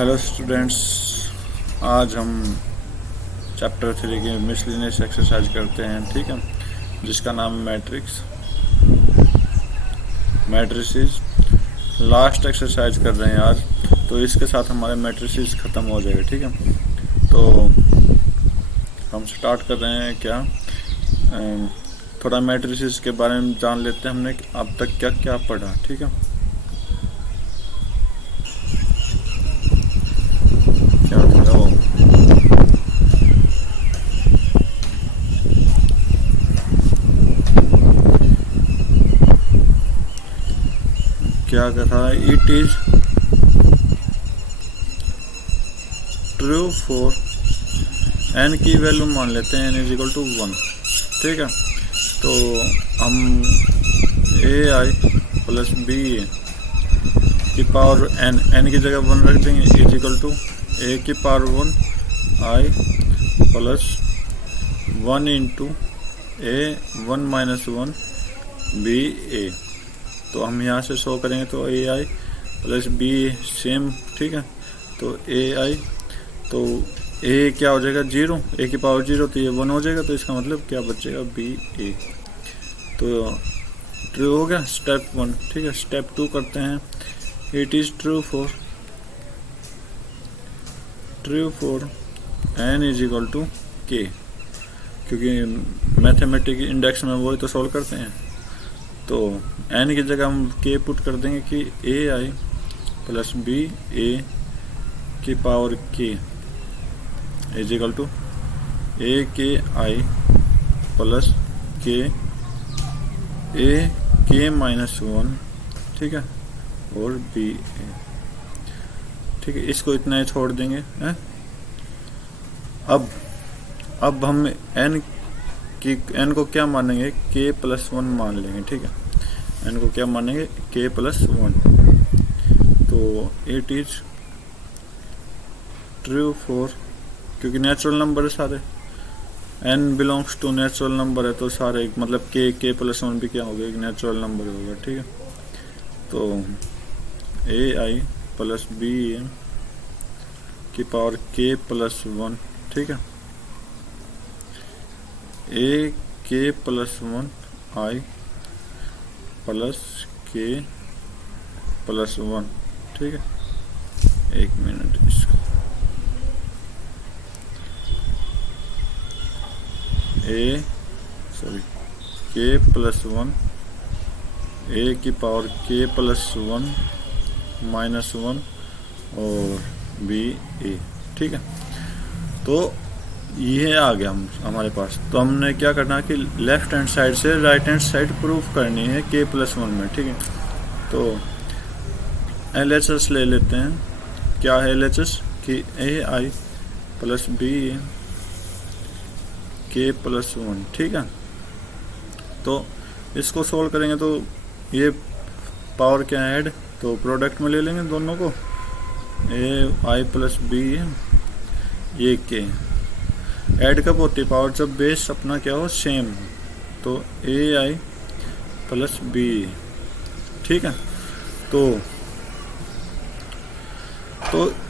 Hello students, आज हम chapter 3 की मिसलिनियस एक्सरसाइज करते हैं, ठीक है, जिसका नाम मैट्रिसेस। लास्ट एक्सरसाइज कर रहे हैं आज, तो इसके साथ हमारे मैट्रिसेस ख़त्म हो जाएगा, ठीक है। तो हम स्टार्ट कर रहे हैं क्या, थोड़ा मैट्रिसेस के बारे में जान लेते हैं हमने अब तक क्या क्या पढ़ा, ठीक है। क्या कहा, it is true for n की वैल्यू मान लेते हैं, एन इज इक्वल टू 1, ठीक है। तो हम ए आई प्लस बी ए की पावर एन की जगह 1 रख देंगे, इज इक्वल टू ए की पावर 1 आई प्लस 1 इंटू ए 1 माइनस 1 बी ए। तो हम यहाँ से शो करेंगे तो ए आई प्लस बी सेम, ठीक है। तो ए आई, तो ए क्या हो जाएगा 0, ए की पावर 0, तो ये 1 हो जाएगा, तो इसका मतलब क्या बचेगा बी ए। तो ट्रू हो गया स्टेप 1, ठीक है। स्टेप 2 करते हैं, it is true for n is equal to k, क्योंकि मैथमेटिक इंडेक्स में वही तो सॉल्व करते हैं। तो एन की जगह हम के पुट कर देंगे कि ए आई प्लस बी ए की पावर के इज इक्वल टू ए के आई प्लस के माइनस 1, ठीक है, और बी ए, ठीक है। इसको इतना ही छोड़ देंगे है? अब हम एन को क्या मानेंगे, के प्लस 1 मान लेंगे, ठीक है। एन को क्या मानेंगे, के प्लस 1। तो इट इज ट्रू फॉर, क्योंकि नेचुरल नंबर है सारे, n belongs to natural number है, तो सारे मतलब के प्लस 1 भी क्या होगा, एक नेचुरल नंबर होगा, ठीक है। तो ए आई प्लस बी ए की पावर के प्लस 1, ठीक है, ए के प्लस 1 आई प्लस के प्लस 1, ठीक है। एक मिनट, इसको के प्लस 1 ए की पावर के प्लस 1 माइनस 1 और बी ए, ठीक है। तो ये आ गया हमारे पास। तो हमने क्या करना है कि लेफ्ट हैंड साइड से राइट हैंड साइड प्रूफ करनी है के प्लस 1 में, ठीक है। तो एल एच एस ले लेते हैं। क्या है एल एच एस, कि ए आई प्लस बी के प्लस 1, ठीक है। तो इसको सोल्व करेंगे तो ये पावर क्या है ऐड, तो प्रोडक्ट में ले लेंगे दोनों को, ए आई प्लस बी ये के। ऐड कब होती है पावर, जब बेस अपना क्या हो सेम हो। तो ए आई प्लस बी, ठीक है। तो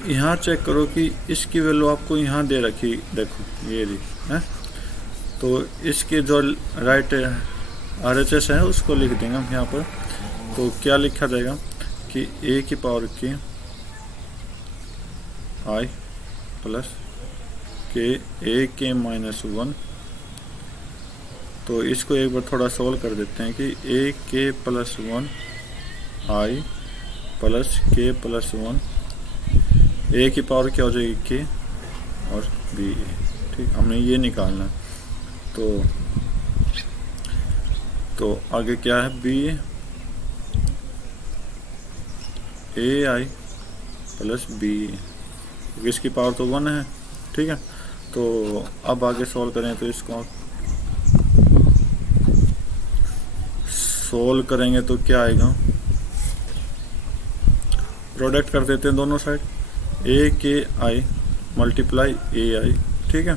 यहाँ चेक करो कि इसकी वैल्यू आपको यहाँ दे रखी, देखो ये रही है। तो इसके जो राइट RHS है उसको लिख देंगे हम यहाँ पर। तो क्या लिखा जाएगा कि ए की पावर की आई प्लस के ए के माइनस 1। तो इसको एक बार थोड़ा सॉल्व कर देते हैं कि ए के प्लस 1 आई प्लस के प्लस 1, ए की पावर क्या हो जाएगी के और बी ए, ठीक, हमने ये निकालना। तो आगे क्या है, बी ए आई प्लस बी, इसकी पावर तो 1 है, ठीक है। तो अब आगे सॉल्व करें, तो इसको सोल्व करेंगे तो क्या आएगा, प्रोडक्ट कर देते हैं दोनों साइड, ए के आई मल्टीप्लाई ए आई, ठीक है,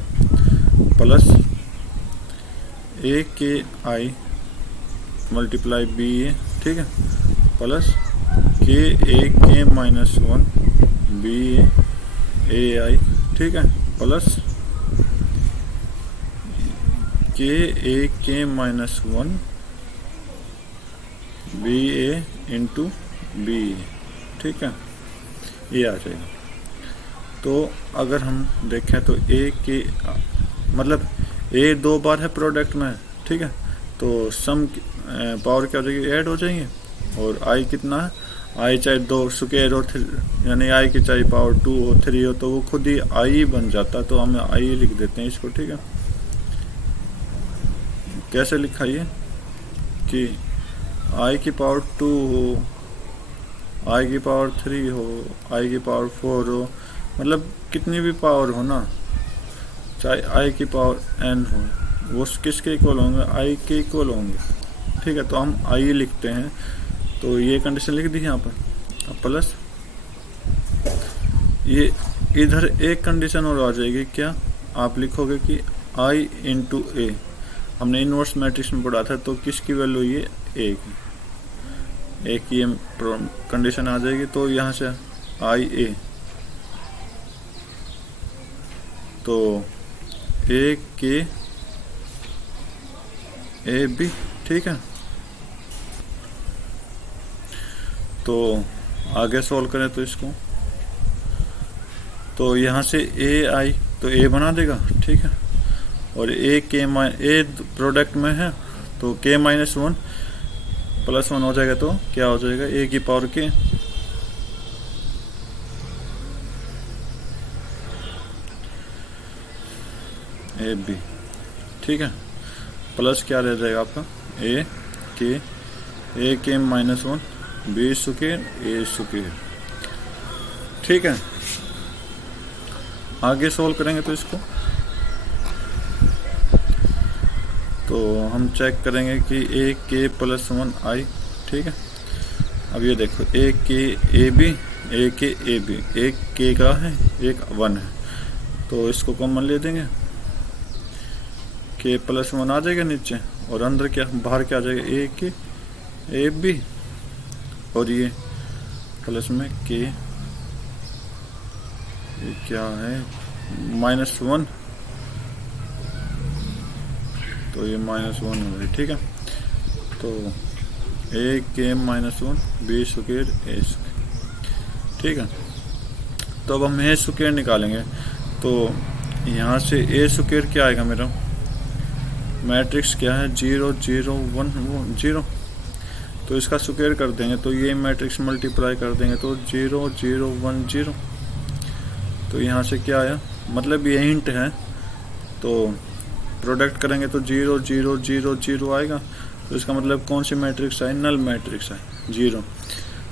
प्लस ए के आई मल्टीप्लाई बी ए, ठीक है, प्लस के ए के माइनस 1 बी ए आई, ठीक है, प्लस के ए के माइनस वन बी ए इंटू बी ए, ठीक है, ये आ जाएगा। तो अगर हम देखें तो ए के मतलब ए 2 बार है प्रोडक्ट में, ठीक है, तो सम पावर क्या हो जाएगी, ऐड हो जाएंगे। और आई कितना है, आई चाहे 2 स्क्वायर हो, यानी आई की चाहे पावर 2 हो 3 हो तो वो खुद ही आई बन जाता है। तो हम आई लिख देते हैं इसको, ठीक है। कैसे लिखा ये कि आई की पावर 2 हो, आई की पावर 3 हो, आई की पावर 4 हो, मतलब कितनी भी पावर हो ना, चाहे आई की पावर n हो, वो किसके इक्वल होंगे, आई के इक्वल होंगे, ठीक है। तो हम आई लिखते हैं, तो ये कंडीशन लिख दी यहाँ पर। अब प्लस ये इधर एक कंडीशन और आ जाएगी, क्या आप लिखोगे कि आई इंटू ए, हमने इनवर्स मैट्रिक्स में पढ़ा था, तो किसकी वैल्यू ये ए की ये कंडीशन आ जाएगी। तो यहाँ से आई ए, तो ए के ए बी, ठीक है। तो आगे सॉल्व करें तो इसको, तो यहाँ से ए आई तो ए बना देगा, ठीक है, और ए के ए प्रोडक्ट में है तो के माइनस 1 प्लस 1 हो जाएगा। तो क्या हो जाएगा, ए की पावर के ए बी, ठीक है, प्लस क्या रह जाएगा आपका ए के माइनस 1 बी स्क्वायर ए स्क्वायर, ठीक है। आगे सोल्व करेंगे तो इसको, तो हम चेक करेंगे कि ए के प्लस 1 आई, ठीक है। अब ये देखो ए के ए बी, ए के ए बी, एक के का है एक 1 है, तो इसको कॉमन ले देंगे, के प्लस 1 आ जाएगा नीचे, और अंदर क्या बाहर क्या आ जाएगा, ए के ए बी, और ये प्लस में के ये क्या है -1, तो ये -1 हो गई, ठीक है। तो ए के -1 बी स्क्वायर ए स्क्वायर, ठीक है। तो अब हम ए स्क्वायर निकालेंगे, तो यहाँ से ए स्क्वायर क्या आएगा, मेरा मैट्रिक्स क्या है 0 0 1 0, तो इसका स्क्वायर कर देंगे, तो ये मैट्रिक्स मल्टीप्लाई कर देंगे तो 0 0 1 0। तो यहाँ से क्या आया, मतलब ये हिंट है, तो प्रोडक्ट करेंगे तो 0 0 0 0 आएगा। तो इसका मतलब कौन सी मैट्रिक्स है, नल मैट्रिक्स है 0।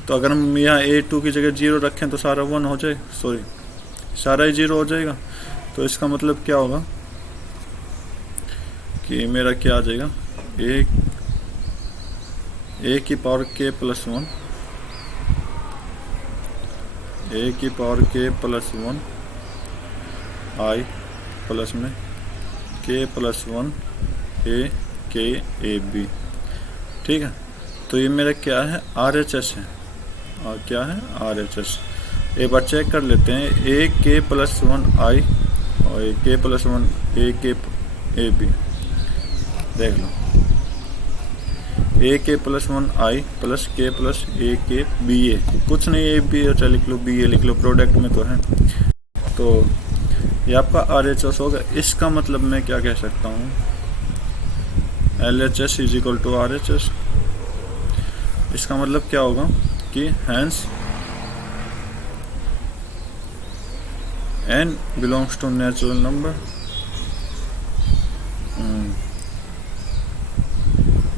तो अगर हम यहाँ A2 की जगह 0 रखें तो सारा 1 हो जाए, सॉरी सारा ही 0 हो जाएगा। तो इसका मतलब क्या होगा कि मेरा क्या आ जाएगा, ए की पावर के प्लस 1, ए की पावर के प्लस 1 आई प्लस में के प्लस 1 ए के ए बी, ठीक है। तो ये मेरा क्या है, RHS है, और क्या है RHS। एक बार चेक कर लेते हैं, ए के प्लस 1 आई और ए के प्लस 1 ए के ए बी, देख लो ए के प्लस 1 आई प्लस के प्लस ए के बी ए, कुछ नहीं ए बी अच्छा लिख लो, बी ए लिख लो, प्रोडक्ट में तो है। तो ये आपका RHS होगा। इसका मतलब मैं क्या कह सकता हूँ, LHS is equal to RHS। इसका मतलब क्या होगा कि hence n belongs to natural number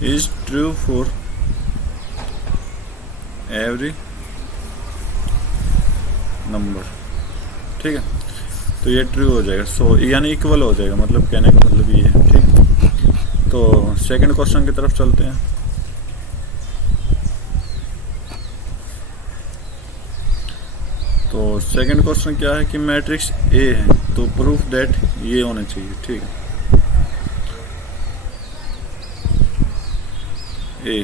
is true for every number, ठीक है। तो ये ट्रू हो जाएगा, सो यानी इक्वल हो जाएगा, मतलब कहने का मतलब ये है, ठीक। तो सेकंड क्वेश्चन की तरफ चलते हैं। तो सेकंड क्वेश्चन क्या है कि मैट्रिक्स ए है, तो प्रूफ दैट ये होना चाहिए, ठीक है। ए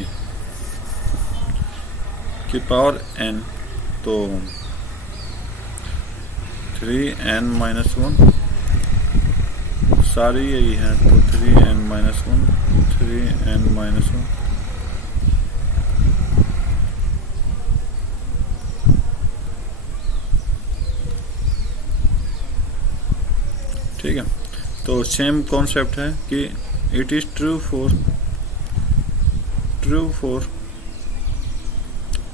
की पावर n, तो 3n-1 सारी यही है, तो 3n-1 3n-1 ठीक है। तो सेम कॉन्सेप्ट है कि it is true for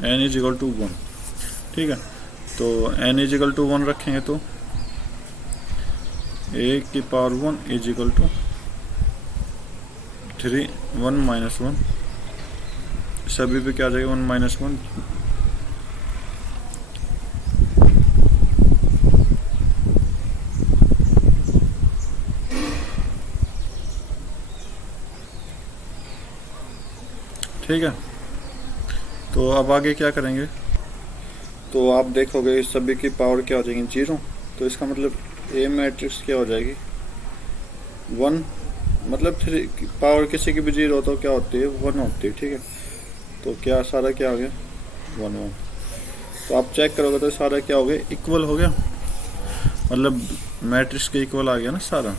n is equal to 1, ठीक है। तो n इज इक्वल टू 1 रखेंगे तो a की पावर 1 इज इक्वल टू 1 सभी पे क्या आ जाएगा 1 ठीक है। तो अब आगे क्या करेंगे, तो आप देखोगे इस सभी की पावर क्या हो जाएगी 0, तो इसका मतलब ए मैट्रिक्स क्या हो जाएगी 1, मतलब 3 पावर किसी की भी 0 तो क्या होती है 1 होती है, ठीक है। तो क्या सारा क्या हो गया 1 तो आप चेक करोगे तो सारा क्या हो गया इक्वल हो गया, मतलब मैट्रिक्स के इक्वल आ गया ना सारा,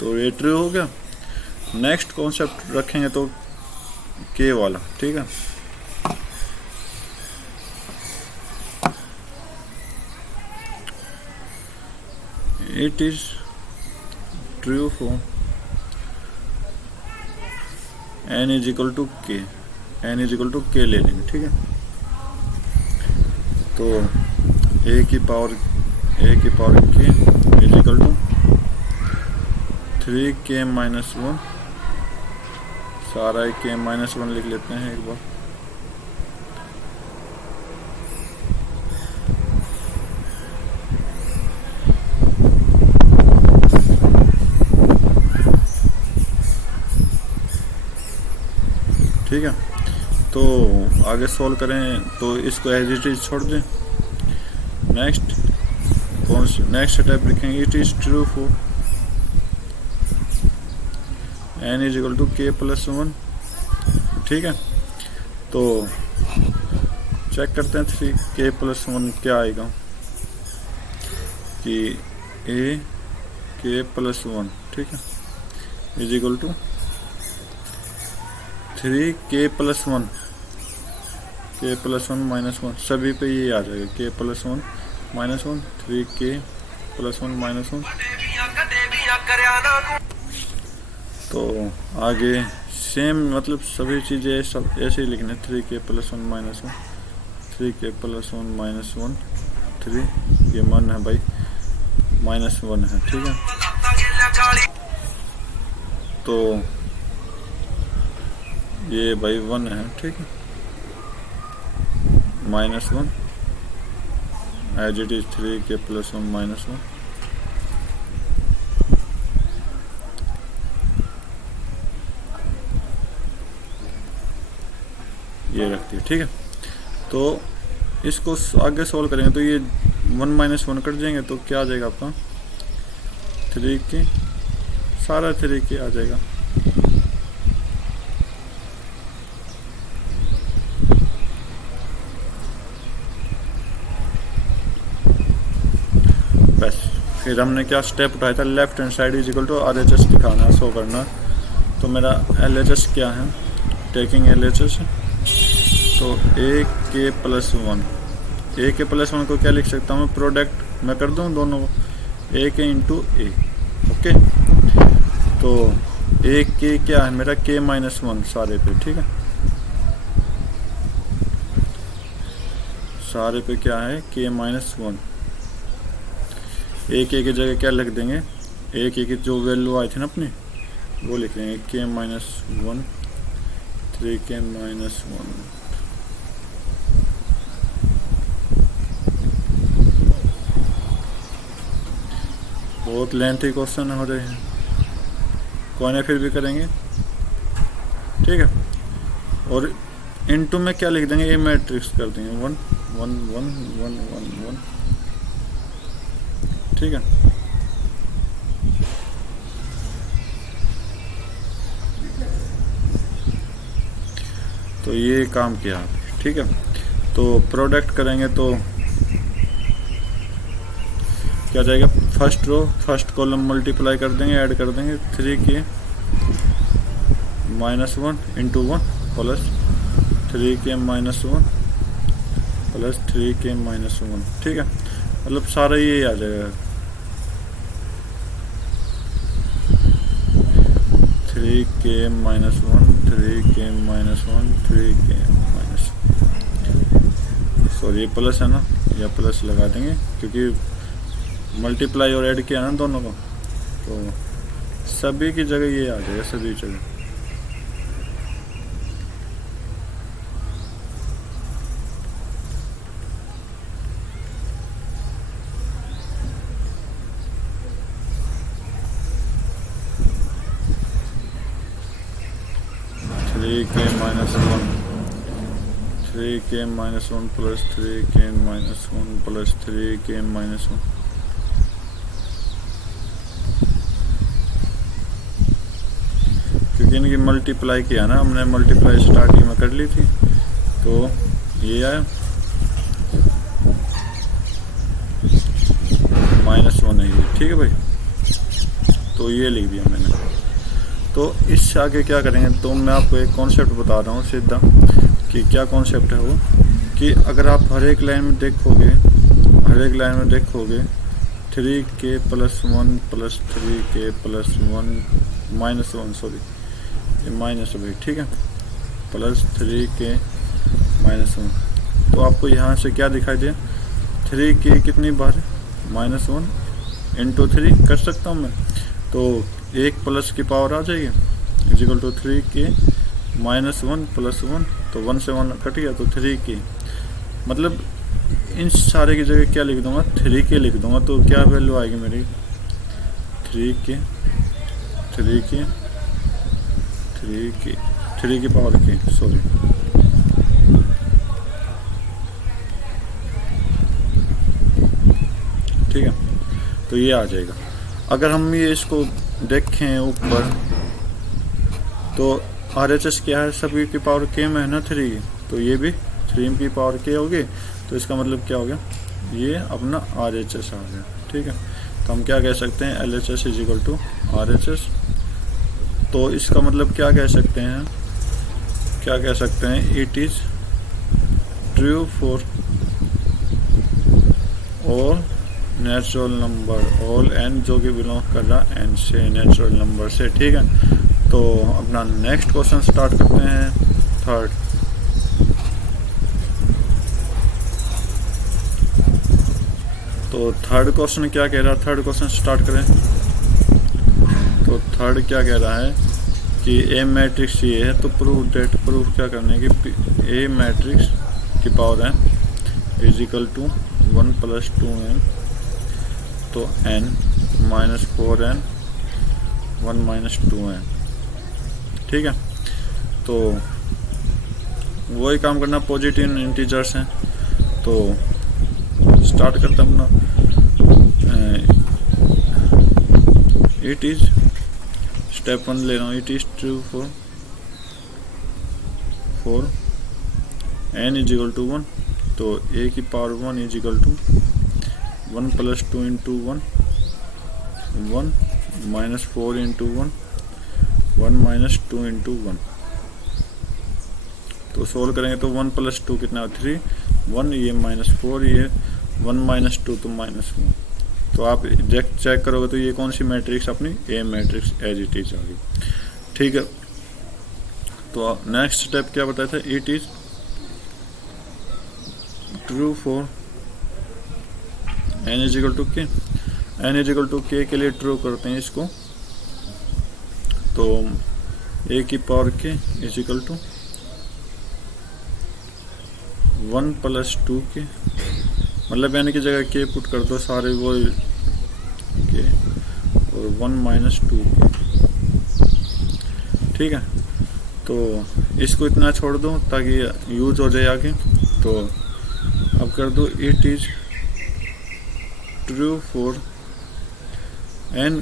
तो ये ट्रू हो गया। नेक्स्ट कॉन्सेप्ट रखेंगे तो के वाला, ठीक है। It is true for n is equal to K, n is equal to K ले लेंगे, ठीक है। तो a की power k is equal to 3k-1 सारा k-1 लिख लेते हैं एक बार। ठीक है। तो आगे सॉल्व करें तो इसको एज इट इज छोड़ दें। नेक्स्ट स्टेप लिखेंगे it is true for n is equal to k+1, ठीक है। तो चेक करते हैं 3k+1 क्या आएगा कि a k+1, ठीक है, इज इक्वल टू 3k+1 -1 सभी पे ये आ जाएगा k+1 -1 3k+1 -1। तो आगे सेम मतलब सभी चीज़ें सब ऐसे ही लिखने 3k+1 -1 3k+1 -1 3 ये 1 है भाई -1 है, ठीक है। तो ये भाई 1 है, ठीक है, -1 एज इट इज 3k+1 -1। ये रखती है, ठीक है। तो इसको आगे सॉल्व करेंगे तो ये 1 -1 कट जाएंगे तो क्या आ जाएगा आपका 3k, सारा 3k आ जाएगा। बस फिर हमने क्या स्टेप उठाया था, left hand side is equal to RHS दिखाना, शो करना। तो मेरा LHS क्या है, टेकिंग LHS, तो AK+1 को क्या लिख सकता हूँ, प्रोडक्ट मैं कर दूँ दोनों को AK इंटू A, ओके। तो AK क्या है मेरा k-1 सारे पे, ठीक है, सारे पे क्या है k-1। AK की जगह क्या लिख देंगे, AK की जो वैल्यू आई थी ना अपनी वो लिख लेंगे k-1 3k-1। बहुत लेंथी क्वेश्चन हो रहे हैं, कोई ना फिर भी करेंगे, ठीक है। और इनटू में क्या लिख देंगे, ये मैट्रिक्स कर देंगे 1 1 1 1 1 1, ठीक है। तो ये काम किया, ठीक है। तो प्रोडक्ट करेंगे तो क्या जाएगा, first row first column multiply कर देंगे, ऐड कर देंगे 3k -1 into 1 plus 3k -1 plus 3k -1। ठीक है, मतलब सारा ये आ जाएगा 3k -1 3k -1 3k minus, sorry ये प्लस है ना, या प्लस लगा देंगे क्योंकि मल्टीप्लाई और ऐड किया ना दोनों को, तो सभी की जगह ये आ जाएगा, सभी जगह। थ्री के minus one plus 3k -1 plus 3k -1, क्योंकि इनकी मल्टीप्लाई किया ना हमने, मल्टीप्लाई स्टार्टिंग में कर ली थी, तो ये आया -1 है ये। ठीक है भाई, तो ये लिख दिया मैंने। तो इससे आगे क्या करेंगे, तो मैं आपको एक कॉन्सेप्ट बता रहा हूँ सीधा, कि क्या कॉन्सेप्ट है वो, कि अगर आप हर एक लाइन में देखोगे 3k + 1 प्लस 3k + 1 -1, सॉरी ये माइनस है भाई, ठीक है, प्लस 3k -1, तो आपको यहाँ से क्या दिखाई दे, 3k कितनी बार -1 इंटू 3 कर सकता हूँ मैं, तो एक प्लस की पावर आ जाएगी इजिकल टू 3k -1 + 1, तो 1 से 1 कट गया, तो 3k, मतलब इन सारे की जगह क्या लिख दूंगा, 3k लिख दूंगा, तो क्या वैल्यू आएगी मेरी, 3k 3 की पावर k, सॉरी, ठीक है, तो ये आ जाएगा। अगर हम ये इसको देखें ऊपर, तो RHS क्या है, सभी की पावर k में है ना 3, तो ये भी 3 की पावर k होगी, तो इसका मतलब क्या हो गया, ये अपना RHS आ गया। ठीक है, तो हम क्या कह सकते हैं, LHS = RHS, तो इसका मतलब क्या कह सकते हैं, it is true for all natural number, all n जो कि बिलोंग कर रहा n से, नेचुरल नंबर से। ठीक है, तो अपना नेक्स्ट क्वेश्चन स्टार्ट करते हैं, थर्ड। तो थर्ड क्वेश्चन क्या कह रहा है, थर्ड क्वेश्चन स्टार्ट करें। तो थर्ड क्या कह रहा है कि ए मैट्रिक्स ये है, तो प्रूफ क्या करने की, ए मैट्रिक्स की पावर है = 1 + 2n, तो n -4n 1 - 2n। ठीक है, तो वही काम करना, पॉजिटिव इंटीजर्स हैं, तो स्टार्ट करता हूँ ना, इट इज स्टेप 1 ले रहा हूँ, it is true for n = 1, तो a की पावर 1 = 1 + 2 × 1 1 -4 × 1 1 - 2 × 1, तो सोल्व करेंगे तो 1 + 2 कितना, 3 1, ये -4, ये 1 - 2 तो -1, तो आप चेक करोगे तो ये कौन सी मैट्रिक्स, अपनी ए मैट्रिक्स एज इट इज आ गई। ठीक है, तो नेक्स्ट स्टेप क्या बताया था, it is true for n = k, n = k के लिए ट्रू करते हैं इसको, तो a की पावर k = 1 + 2k, मतलब n की जगह k पुट कर दो, सारे वो k और 1 - 2k। ठीक है, तो इसको इतना छोड़ दो ताकि यूज हो जाए आगे, तो अब कर दो, it is true for n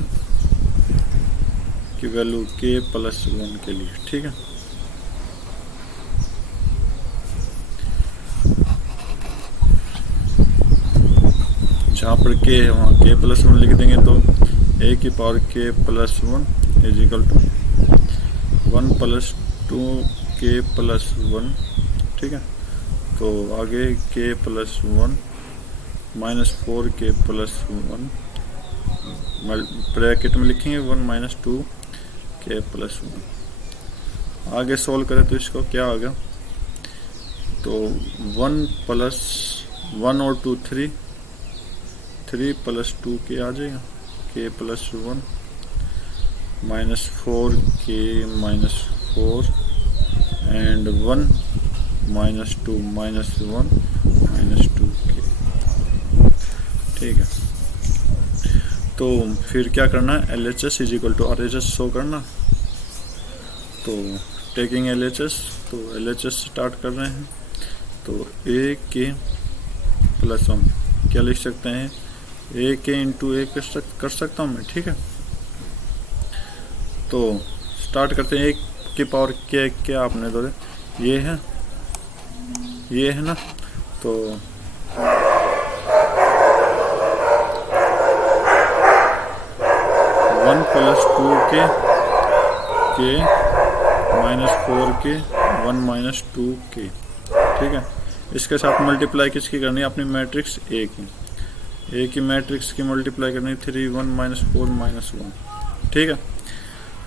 की वैल्यू k + 1 के लिए। ठीक है, जहाँ पर के है वहाँ के प्लस 1 लिख देंगे, तो ए की power K plus 1 is equal to 1 plus 2 K plus 1। ठीक है, तो आगे के प्लस 1 माइनस 4 के प्लस 1 ब्रैकेट में लिखेंगे 1 माइनस 2 के प्लस 1। आगे सॉल्व करें तो इसको क्या आ गया, तो 1 प्लस 1 और 2 3 प्लस 2 के आ जाएगा, के प्लस 1 माइनस 4 के minus 4 and 1 minus 2 minus 1 minus 2 के। ठीक है, तो फिर क्या करना है, LHS is equal to RHS show करना। तो टेकिंग LHS, तो LHS स्टार्ट कर रहे हैं, तो A के प्लस 1 क्या लिख सकते हैं, A के इंटू A कर सकता हूँ मैं। ठीक है, तो स्टार्ट करते हैं। 1 की पावर क्या आपने दो ये है ना, तो वन प्लस 2 के माइनस 4 के 1 माइनस 2 के। ठीक है, इसके साथ मल्टीप्लाई किसकी करनी है, अपनी मैट्रिक्स ए की मैट्रिक्स की मल्टीप्लाई करनी है 3 1 माइनस 4 माइनस 1। ठीक है,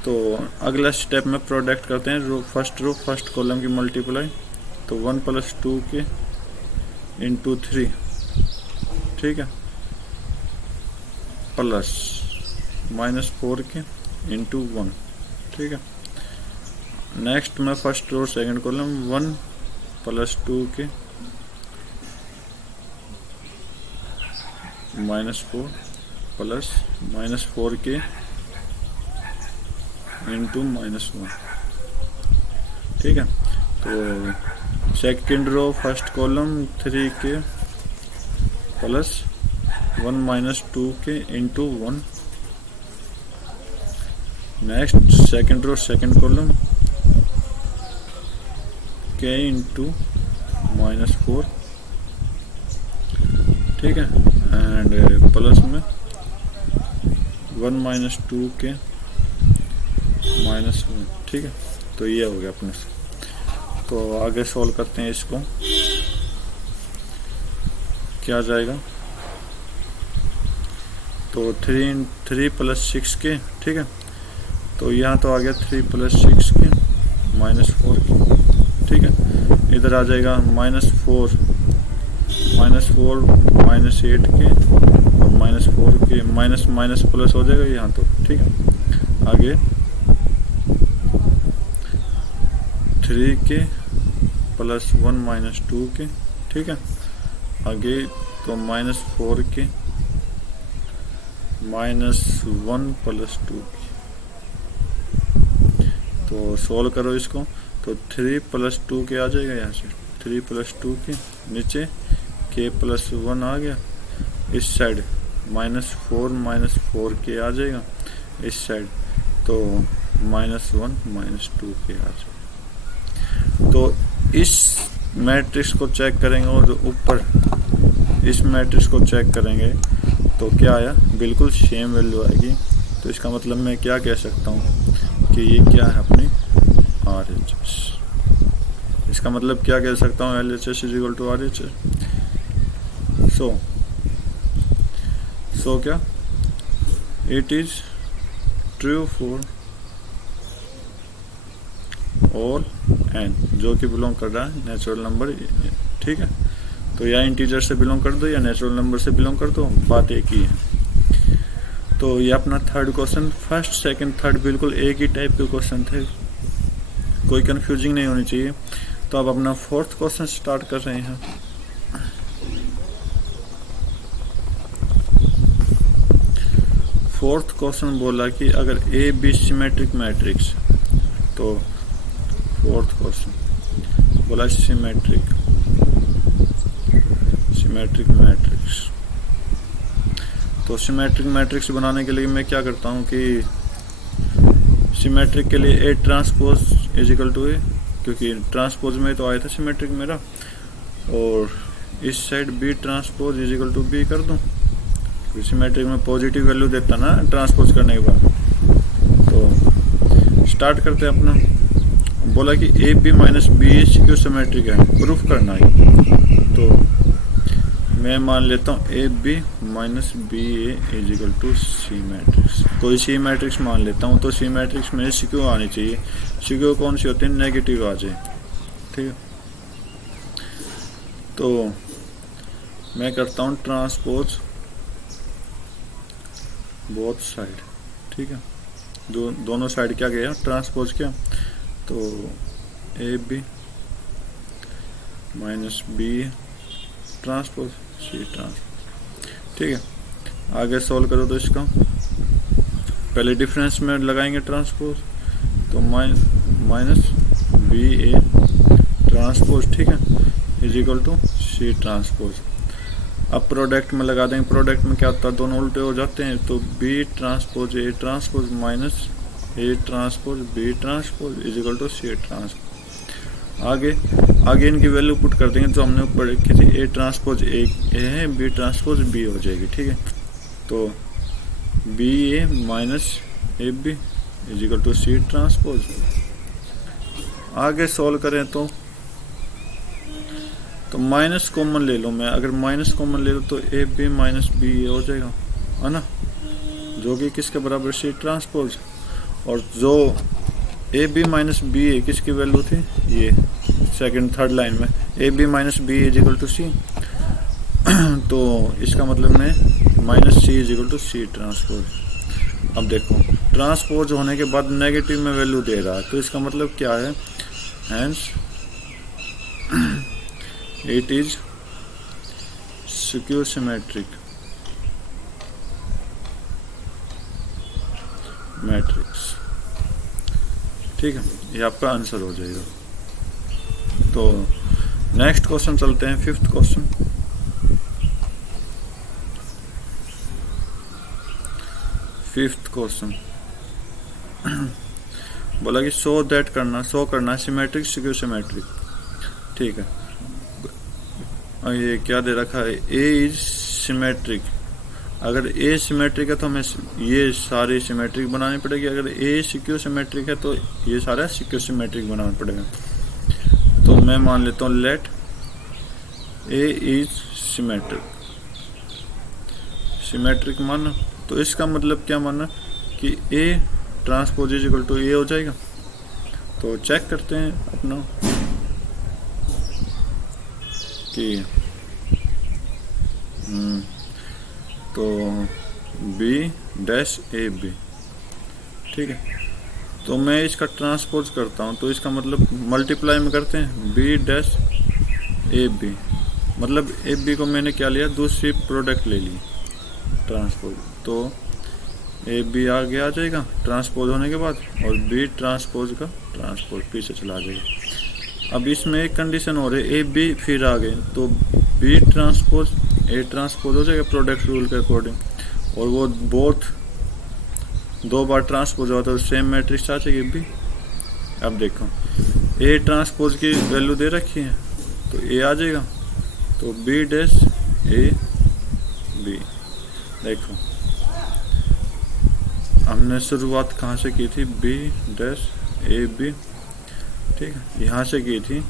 तो अगला स्टेप में प्रोडक्ट करते हैं रो फर्स्ट कॉलम की मल्टीप्लाई, तो 1 प्लस 2 के इंटू 3। ठीक है, प्लस माइनस 4 के इंटू 1। ठीक है, नेक्स्ट में first row second column 1 plus 2 K minus 4 plus minus 4 के इंटू माइनस 1। ठीक है, तो सेकंड रो फर्स्ट कॉलम 3 के plus 1 minus 2 K into 1। Next second row second column K into minus 4। ठीक है, एंड प्लस में 1 माइनस 2 के माइनस 1। ठीक है, तो ये हो गया अपने से। तो आगे सॉल्व करते हैं इसको, क्या जाएगा, तो 3 प्लस 6 के। ठीक है, तो यहाँ तो आ गया 3 प्लस 6 के माइनस 4 के। ठीक है, इधर आ जाएगा माइनस 4 माइनस 8 के और माइनस 4 के, माइनस माइनस प्लस हो जाएगा यहाँ तो। ठीक है, आगे 3 के प्लस 1 माइनस 2 के। ठीक है, आगे तो माइनस 4 के माइनस 1 प्लस 2 के। तो सोल्व करो इसको, तो 3 प्लस 2 के आ जाएगा, यहाँ से 3 प्लस 2 के नीचे के प्लस 1 आ गया, इस साइड माइनस 4 के आ जाएगा इस साइड, तो माइनस 1 माइनस 2 के आ जाएगा। तो इस मैट्रिक्स को चेक करेंगे और ऊपर इस मैट्रिक्स को चेक करेंगे तो क्या आया, बिल्कुल सेम वैल्यू आएगी। तो इसका मतलब मैं क्या कह सकता हूँ कि ये क्या है अपनी RHS। इसका मतलब क्या कह सकता हूँ, LHS is equal to RHS। So क्या, it is true for all n जो कि बिलोंग कर रहा है नेचुरल नंबर। ठीक है, तो या इंटीजर से बिलोंग कर दो या नेचुरल नंबर से बिलोंग कर दो, बात एक ही है। तो ये अपना third question, first second third बिल्कुल एक ही टाइप के क्वेश्चन थे, कोई कंफ्यूजिंग नहीं होनी चाहिए। तो अब अपना फोर्थ क्वेश्चन स्टार्ट कर रहे हैं। फोर्थ क्वेश्चन बोला कि अगर ए बी सिमेट्रिक मैट्रिक्स, तो फोर्थ क्वेश्चन बोला सिमेट्रिक मैट्रिक्स। तो सिमेट्रिक मैट्रिक्स बनाने के लिए मैं क्या करता हूँ कि सिमेट्रिक के लिए A transpose is equal to A, क्योंकि ट्रांसपोज में तो आया था सिमेट्रिक मेरा, और इस side B transpose is equal to B कर दूँ। सिमेट्रिक में पॉजिटिव वैल्यू देता ना ट्रांसपोज करने के बाद। तो स्टार्ट करते हैं अपना। बोला कि A B minus B A skew symmetric है, प्रूफ करना है। तो मैं मान लेता हूँ A B minus B A is equal to C matrix. कोई सी मैट्रिक्स मान लेता हूँ। तो सी मैट्रिक्स में सिक्यू आनी चाहिए। सिक्यू कौन सी होती है? नेगेटिव आ जाए। ठीक है, तो मैं करता हूँ ट्रांसपोज बोथ साइड। ठीक है, दोनों साइड क्या गया? ट्रांसपोज किया। तो A B minus B transpose C transpose. ठीक है, आगे सॉल्व करो तो इसका पहले डिफरेंस में लगाएंगे ट्रांसपोज। तो माइनस बी ए ट्रांसपोज, ठीक है, is equal to C transpose. अब प्रोडक्ट में लगा देंगे। प्रोडक्ट में क्या होता है? दोनों उल्टे हो जाते हैं। तो B transpose A transpose minus A transpose B transpose is equal to C transpose. आगे इनकी वैल्यू पुट कर देंगे जो हमने ऊपर लिखी थी। ए ट्रांसपोज ए है, बी ट्रांसपोज बी हो जाएगी। ठीक है, तो B A minus A B is equal to C transpose. आगे सॉल्व करें तो माइनस कॉमन ले लो मैं। अगर माइनस कॉमन ले लो तो A B minus B A हो जाएगा, है ना, जो कि किसके बराबर? C transpose. और जो A B minus B A किसकी वैल्यू थी? ये सेकंड थर्ड लाइन में A B minus B is equal to C. तो इसका मतलब में minus C is equal to C transpose. अब देखो ट्रांसपोज होने के बाद नेगेटिव में वैल्यू दे रहा है, तो इसका मतलब क्या है? Hence it is skew symmetric matrix. ठीक है, ये आपका आंसर हो जाएगा। तो नेक्स्ट क्वेश्चन चलते हैं, फिफ्थ क्वेश्चन। फिफ्थ क्वेश्चन बोला कि शो करना सिमेट्रिक सिक्यू सिमेट्रिक। ठीक है, ये क्या दे रखा है? ए इज सिमेट्रिक। अगर ए सिमेट्रिक है तो हमें ये सारे सिमेट्रिक बनानी पड़ेगी। अगर ए सिक्यू सिमेट्रिक है तो ये सारा सिक्यू सिमेट्रिक बनाना पड़ेगा। तो मैं मान लेता हूँ लेट ए इज सिमेट्रिक माना। तो इसका मतलब क्या माना कि A transpose is equal to A हो जाएगा। तो चेक करते हैं अपना कि तो बी डैश ए बी। ठीक है, तो मैं इसका ट्रांसपोज करता हूँ। तो इसका मतलब मल्टीप्लाई में करते हैं बी डैश ए बी। मतलब ए बी को मैंने क्या लिया? दूसरी प्रोडक्ट ले ली ट्रांसपोज। तो ए बी आगे आ जाएगा ट्रांसपोज होने के बाद, और बी ट्रांसपोज का ट्रांसपोज पीछे चला जाएगा। अब इसमें एक कंडीशन हो रही है, ए बी फिर आ गए तो बी ट्रांसपोज ए ट्रांसपोज हो जाएगा प्रोडक्ट रूल के अकॉर्डिंग। और वो बोथ दो बार ट्रांसपोज हुआ तो सेम मैट्रिक्स आ जाएगी बी। अब देखो ए ट्रांसपोज की वैल्यू दे रखी है तो ए आ जाएगा। तो बी डैश ए बी। देखो हमने शुरुआत कहाँ से की थी? B dash A B. ठीक है, यहाँ से की थी।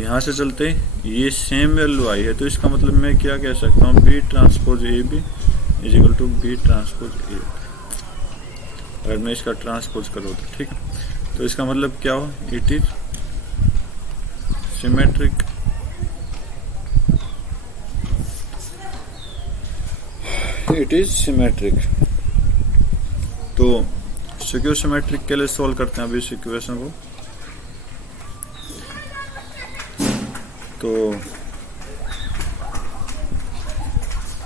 यहाँ से चलते ये सेम वैल्यू आई है। तो इसका मतलब मैं क्या कह सकता हूँ? B transpose A B is equal to B transpose A. अगर मैं इसका ट्रांसपोज करूँ तो ठीक है, तो इसका मतलब क्या हो? It is symmetric. It is symmetric. तो सिक्यू सिमेट्रिक के लिए सोल्व करते हैं अभी इस इक्वेशन को। तो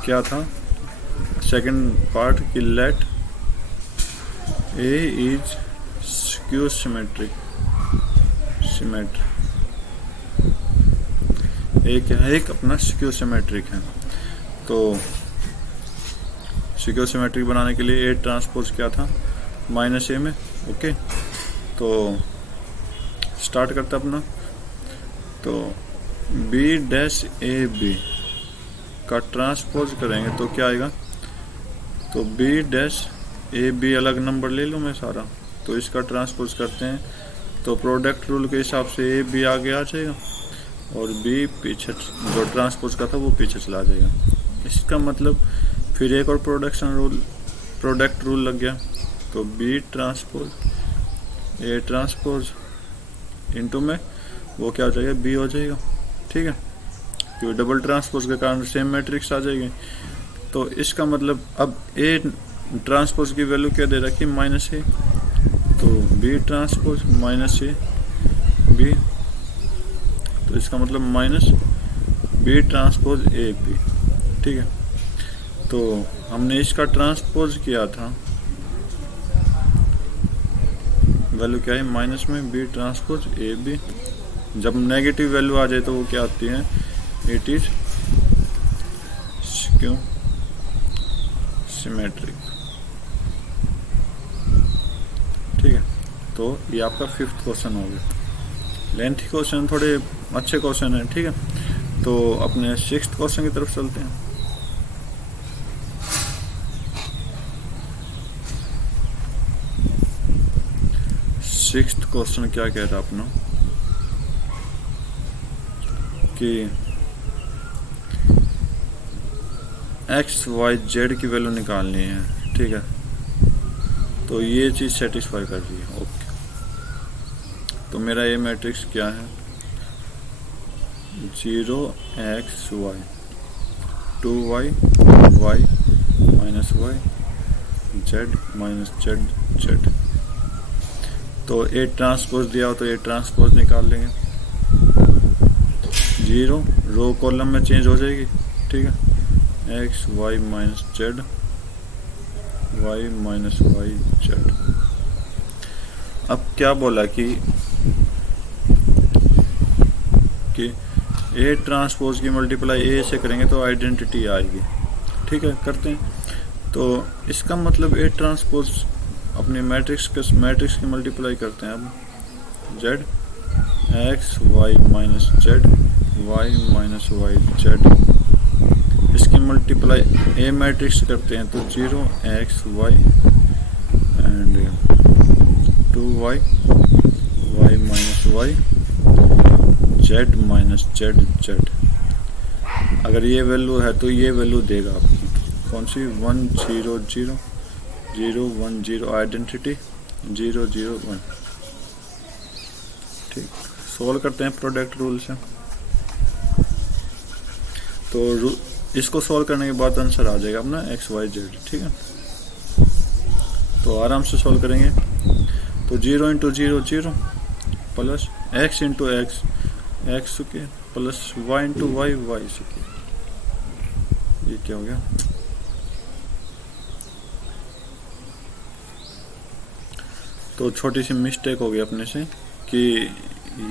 क्या था सेकंड पार्ट की? Let A is skew symmetric. एक अपना स्क्यू सिमेट्रिक है। तो स्क्यू सिमेट्रिक बनाने के लिए ए ट्रांसपोज क्या था? माइनस ए में। ओके, तो स्टार्ट करता अपना। तो बी डैश ए बी का ट्रांसपोज करेंगे तो क्या आएगा? तो बी डैश ए बी अलग नंबर ले लूँ मैं सारा, तो इसका ट्रांसपोज करते हैं तो प्रोडक्ट रूल के हिसाब से ए बी आगे आ जाएगा और बी पीछे, जो ट्रांसपोज का था वो पीछे चला जाएगा। इसका मतलब फिर एक और प्रोडक्ट रूल लग गया, तो B transpose A transpose into में वो क्या हो जाएगा, बी हो जाएगा। ठीक है, क्योंकि डबल ट्रांसपोज के कारण सेम मैट्रिक्स आ जाएगी। तो इसका मतलब अब ए ट्रांसपोज की वैल्यू क्या दे रखी, माइनस ए, तो B transpose minus A B, तो इसका मतलब minus B transpose A B. ठीक है, तो हमने इसका ट्रांसपोज किया था, वैल्यू क्या है माइनस में बी ट्रांसपोज ए बी। जब नेगेटिव वैल्यू आ जाए तो वो क्या आती है, इट इज क्यों सिमेट्रिक। ठीक है, तो ये आपका 5th क्वेश्चन हो गया। लेंथी क्वेश्चन थोड़े अच्छे क्वेश्चन है। ठीक है, तो अपने 6th क्वेश्चन की तरफ चलते हैं। सिक्स्थ क्वेश्चन क्या कह रहा अपना कि एक्स वाई जेड की वैल्यू निकालनी है। ठीक है, तो ये चीज़ सेटिस्फाई कर रही है। ओके, तो मेरा ये मैट्रिक्स क्या है, 0 x y 2 y y minus y z minus z z। तो ए ट्रांसपोज दिया हो तो ए ट्रांसपोज निकाल लेंगे। 0 रो कॉलम में चेंज हो जाएगी। ठीक है, X Y minus Z Y minus Y Z. अब क्या बोला कि ए ट्रांसपोज की मल्टीप्लाई ए से करेंगे तो आइडेंटिटी आएगी। ठीक है, करते हैं। तो इसका मतलब ए ट्रांसपोज अपने मैट्रिक्स की मल्टीप्लाई करते हैं। अब Z X Y minus Z Y minus Y Z, इसकी मल्टीप्लाई ए मैट्रिक्स करते हैं तो 0 X Y and 2 Y Y minus Y Z minus Z Z. अगर ये वैल्यू है तो ये वैल्यू देगा आपकी कौन सी, 1 0 0 0 1 0 आइडेंटिटी 0 0 1। ठीक, सोल्व करते हैं प्रोडक्ट रूल से। तो इसको सोल्व करने के बाद आंसर आ जाएगा अपना एक्स वाई जेड। ठीक है, तो आराम से सोल्व करेंगे। तो 0 into 0 0 plus x into x x के plus y into y y के। ये क्या हो गया, तो छोटी सी मिस्टेक हो गई अपने से कि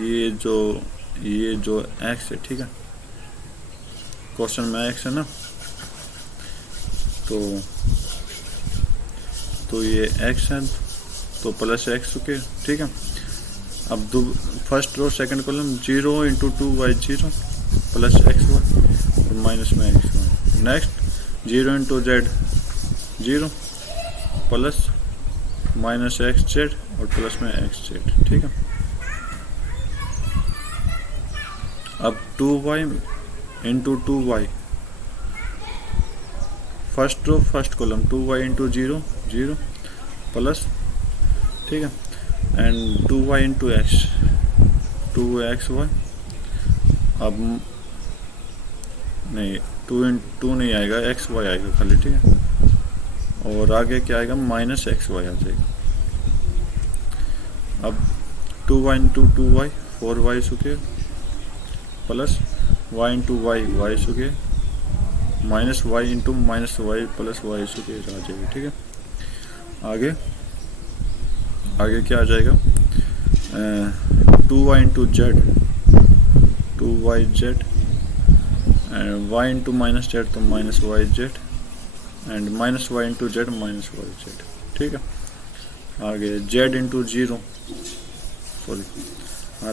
ये जो एक्स है, ठीक है, क्वेश्चन में एक्स है ना, तो ये एक्स है तो प्लस एक्स के। ठीक है, अब first row second column 0 into 2 Y 0 plus X Y और माइनस में X Y. Next 0 into Z 0 plus minus X Z और प्लस में एक्स जेड। ठीक है, अब 2y into 2y first row first column 2y into 0 0 plus, ठीक है, and 2y into x 2xy। अब नहीं 2 नहीं आएगा, xy आएगा खाली। ठीक है, और आगे क्या आएगा, माइनस xy आ जाएगा। अब 2y इंटू 2y 4y सुके plus y into y y सुके minus y into minus y plus y सुके आ जाएगा। ठीक है, आगे क्या आ जाएगा, 2y into z 2y z y into minus z तो minus Y z and minus y into z minus Y z. ठीक है, आगे z into 0 sorry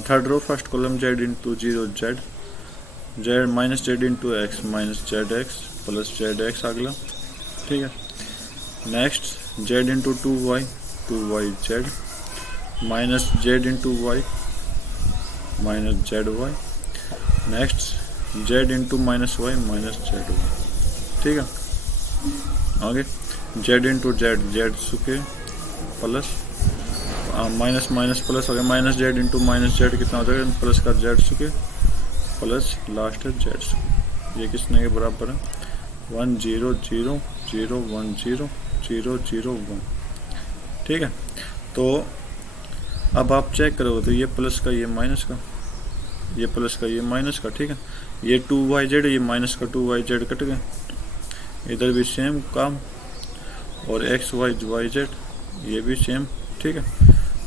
third row first column z into 0 z z minus z into x minus z x plus z x अगला। ठीक है, next z into two y Z minus z into y minus Z y, next z into minus Y minus Z Y, ठीक है। आगे z into Z Z square plus minus minus plus हो गया, minus z into minus Z कितना हो जाएगा, plus का Z square plus last है जेड स्क्वायर। ये किसने के बराबर है 1 0 0 0 1 0 0 0 1, ठीक है। तो अब आप चेक करोगे तो ये प्लस का ये माइनस का, ये प्लस का ये माइनस का, ठीक है। ये 2yz ये माइनस का 2yz कट गए, इधर भी सेम काम, और xyz ये भी सेम, ठीक है।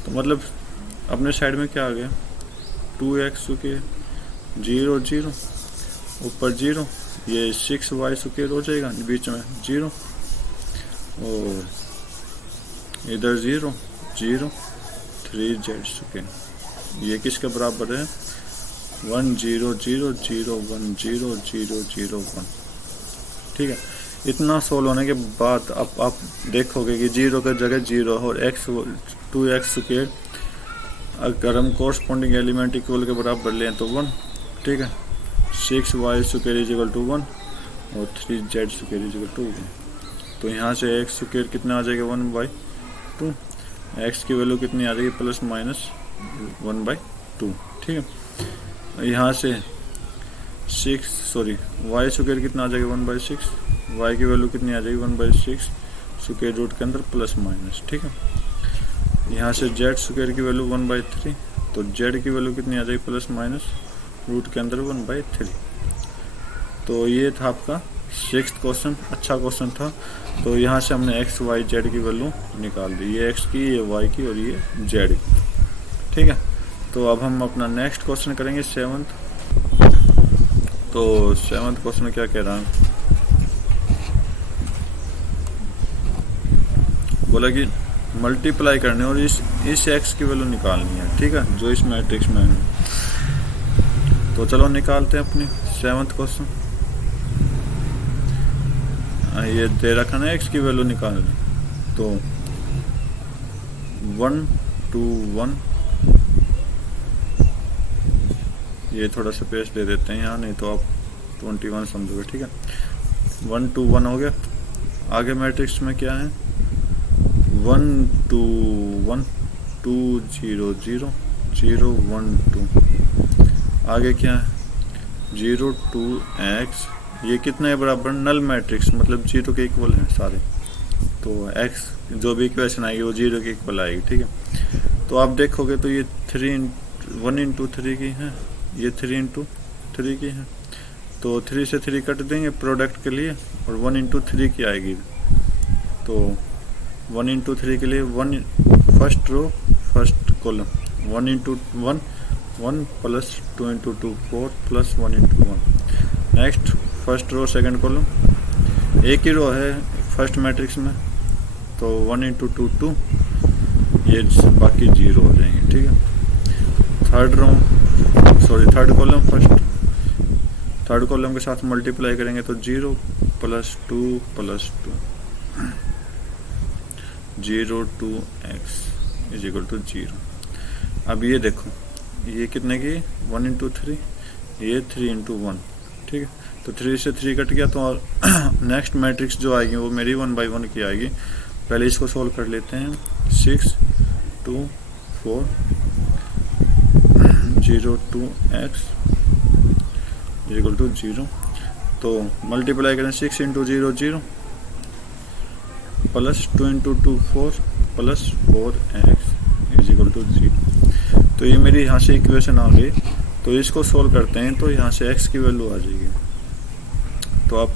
तो मतलब अपने साइड में क्या आ गया 2x के 0 0 ऊपर 0, ये 6y स्क्वायर हो जाएगा बीच में 0, और इधर 0 0 3z स्क्वायर, ये किसके बराबर है 1 0 0 0 1 0 0 0 1, ठीक है। इतना सोल्व होने के बाद अब आप देखोगे कि 0 की जगह 0 और x 2x स्क्वायर अगर हम कोरस्पॉन्डिंग एलिमेंट इक्वल के बराबर लें तो 1, ठीक है। 6y square is equal to 1 और 3z square is equal to 1। तो यहाँ से x स्क्वायर कितना आ जाएगा 1/2, x की वैल्यू कितनी आ जाएगी प्लस माइनस 1/2, ठीक है। यहाँ से y स्क्वायर कितना आ जाएगा 1/6, y की वैल्यू कितनी आ जाएगी 1/6 स्क्वायर रूट के अंदर प्लस माइनस, ठीक है। यहाँ से z स्क्वायर की वैल्यू 1/3, तो z की वैल्यू कितनी आ जाएगी प्लस माइनस रूट के अंदर 1/3। तो ये था आपका 6th क्वेश्चन, अच्छा क्वेश्चन था। तो यहाँ से हमने x y z की वैल्यू निकाल दी, ये x की, ये y की और ये z की, ठीक है। तो अब हम अपना नेक्स्ट क्वेश्चन करेंगे 7th। तो 7th क्वेश्चन क्या कह रहा है, बोला कि मल्टीप्लाई करने और इस x की वैल्यू निकालनी है, ठीक है, जो इस मैट्रिक्स में है। तो चलो निकालते हैं अपनी 7th क्वेश्चन। ये दे रखा ना x की वैल्यू निकालनी, तो 1 2 1, ये थोड़ा सा पेज दे देते हैं यहाँ, नहीं तो आप 21 समझोगे, ठीक है। 1 2 1 हो गया। आगे मैट्रिक्स में क्या है 1 2 1 2 0 0 0 1 2, आगे क्या है 0 2 x, ये कितने है बराबर नल मैट्रिक्स, मतलब 0 के इक्वल है सारे, तो x जो भी इक्वेशन आएगी वो 0 के इक्वल आएगी, ठीक है। तो आप देखोगे तो ये 1 इंटू 3 की है, ये 3 इंटू 3 की है, तो 3 से 3 कट देंगे प्रोडक्ट के लिए, और 1 इंटू 3 की आएगी। तो 1 इंटू 3 के लिए 1 first row first column 1 into 1 1 plus 2 into 2 4 plus 1 into 1। Next first row second column, एक ही रो है फर्स्ट मैट्रिक्स में, तो 1 इंटू 2 2, ये बाकी 0 हो जाएंगे, ठीक है। थर्ड कॉलम थर्ड कॉलम के साथ मल्टीप्लाई करेंगे तो 0 plus 2 plus 2 0 2 x is equal to 0। अब ये देखो ये कितने की 1 इंटू 3, ये 3 इंटू 1, ठीक है। तो 3 से 3 कट गया, तो नेक्स्ट मैट्रिक्स जो आएगी वो मेरी 1/1 की आएगी। पहले इसको सोल्व कर लेते हैं। 6 2 4 0 2 x इज इक्वल टू 0। तो मल्टीप्लाई करें 6 into 0 0 plus 2 into 2 4 plus 4x is equal to 0। तो ये मेरी यहाँ से इक्वेशन आ गई। तो इसको सोल्व करते हैं तो यहाँ से x की वैल्यू आ जाएगी। तो आप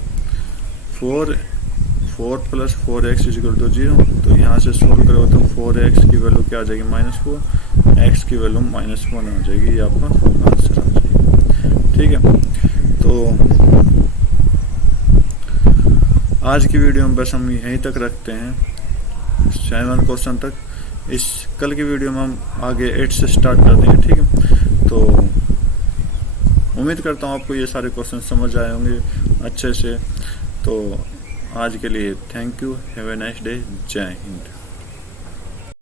4 plus 4x is equal to 0। तो यहाँ से सोल्व करो तो 4x की वैल्यू क्या आ जाएगी -4, x की वैल्यू -1 आ जाएगी। ये आपका आंसर आ जाएगा, ठीक है। तो आज की वीडियो में बस हम यहीं तक रखते हैं, 7 क्वेश्चन तक। इस कल की वीडियो में हम आगे 8 से स्टार्ट कर देंगे, ठीक है। तो उम्मीद करता हूँ आपको ये सारे क्वेश्चन समझ आए होंगे अच्छे से। तो आज के लिए thank you, have a nice day, जय हिंद।